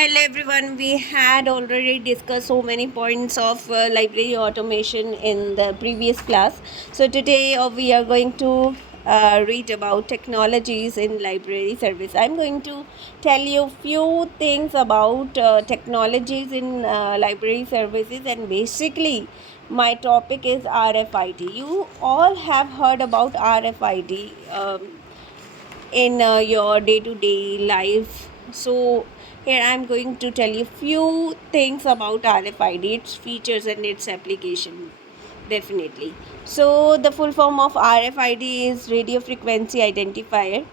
Hello everyone, we had already discussed so many points of library automation in the previous class. So today we are going to read about technologies in library service. I'm going to tell you few things about technologies in library services, and basically my topic is RFID. You all have heard about RFID in your day-to-day life. So here I'm going to tell you few things about RFID, its features and its application. Definitely. So the full form of RFID is radio frequency identifier.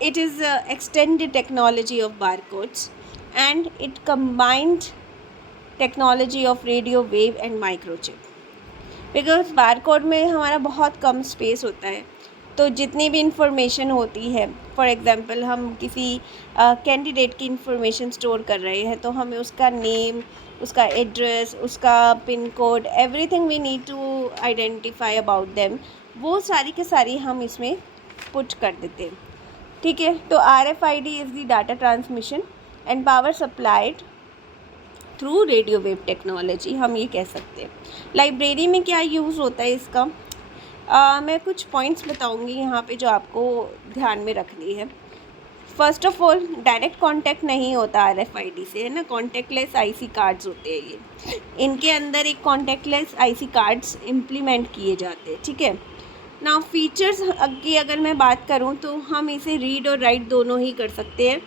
It is extended technology of barcodes, and it combined technology of radio wave and microchip. Because barcode में हमारा बहुत कम space होता है, तो जितनी भी information होती है, फॉर एग्ज़ाम्पल हम किसी कैंडिडेट की इंफॉर्मेशन स्टोर कर रहे हैं, तो हमें उसका नेम, उसका एड्रेस, उसका pin code, everything we need to identify about them, वो सारी के सारी हम इसमें पुट कर देते हैं. ठीक है. तो RFID is the data transmission and power supplied through radio wave technology, हम ये कह सकते हैं. लाइब्रेरी में क्या यूज़ होता है इसका, मैं कुछ पॉइंट्स बताऊंगी यहाँ पे जो आपको ध्यान में रखनी है. First of all, direct contact नहीं होता RFID से, है ना. कॉन्टेक्टलेस IC कार्ड्स होते हैं ये. इनके अंदर एक कॉन्टेक्टलेस IC कार्ड्स इम्प्लीमेंट किए जाते हैं. ठीक है. ना फीचर्स की अगर मैं बात करूँ तो हम इसे रीड और राइट दोनों ही कर सकते हैं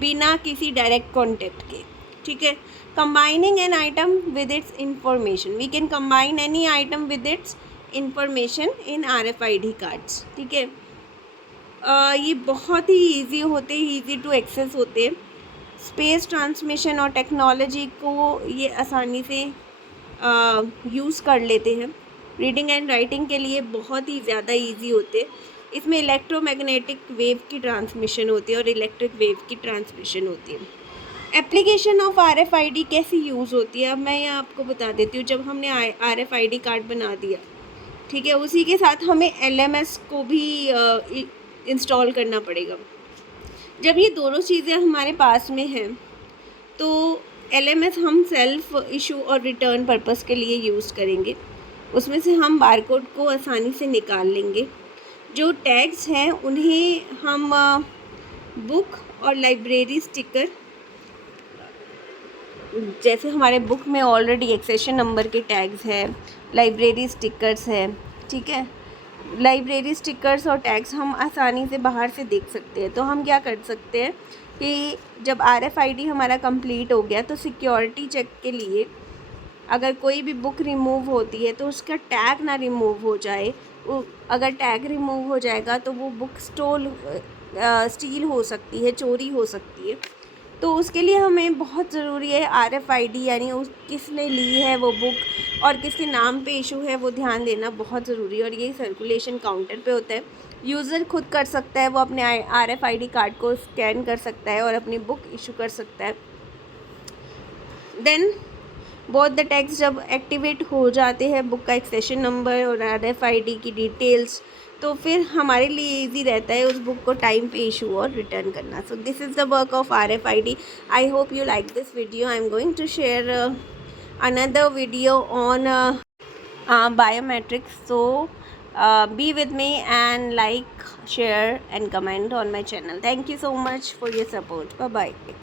बिना किसी डायरेक्ट कॉन्टेक्ट के. ठीक है. Combining an item with its information, we can combine any item with its information in RFID cards. ठीक है. ये बहुत ही ईजी होते हैं, ईजी टू एक्सेस होते हैं. स्पेस ट्रांसमिशन और टेक्नोलॉजी को ये आसानी से यूज़ कर लेते हैं. रीडिंग एंड राइटिंग के लिए बहुत ही ज़्यादा ईजी होते हैं. इसमें इलेक्ट्रोमैग्नेटिक वेव की ट्रांसमिशन होती है और इलेक्ट्रिक वेव की ट्रांसमिशन होती है. एप्लीकेशन ऑफ RFID कैसे यूज़ होती है, अब मैं ये आपको बता देती हूँ. जब हमने RFID कार्ड बना दिया, ठीक है, उसी के साथ हमें LMS को भी इंस्टॉल करना पड़ेगा. जब ये दोनों चीज़ें हमारे पास में हैं तो LMS हम सेल्फ इशू और रिटर्न पर्पस के लिए यूज़ करेंगे. उसमें से हम बारकोड को आसानी से निकाल लेंगे. जो टैग्स हैं उन्हें हम बुक और लाइब्रेरी स्टिकर, जैसे हमारे बुक में ऑलरेडी एक्सेशन नंबर के टैग्स हैं, लाइब्रेरी स्टिकर्स हैं. ठीक है. लाइब्रेरी स्टिकर्स और टैग्स हम आसानी से बाहर से देख सकते हैं. तो हम क्या कर सकते हैं कि जब RFID हमारा कंप्लीट हो गया तो सिक्योरिटी चेक के लिए अगर कोई भी बुक रिमूव होती है तो उसका टैग ना रिमूव हो जाए. अगर टैग रिमूव हो जाएगा तो वो बुक स्टील हो सकती है, चोरी हो सकती है. तो उसके लिए हमें बहुत ज़रूरी है RFID, यानी उस किसने ली है वो बुक और किसके नाम पे इशू है वो ध्यान देना बहुत ज़रूरी है. और ये सर्कुलेशन काउंटर पे होता है. यूज़र खुद कर सकता है, वो अपने RFID कार्ड को स्कैन कर सकता है और अपनी बुक इशू कर सकता है. देन बोथ द टैग्स जब एक्टिवेट हो जाते हैं, बुक का एक्सेशन नंबर और RFID की डिटेल्स, तो फिर हमारे लिए इजी रहता है उस बुक को टाइम पे इशू और रिटर्न करना. So this is the work of RFID. I hope you like this video. I am going to share another video on biometrics. So be with me and like, share and comment on my channel. Thank you so much for your support. Bye bye.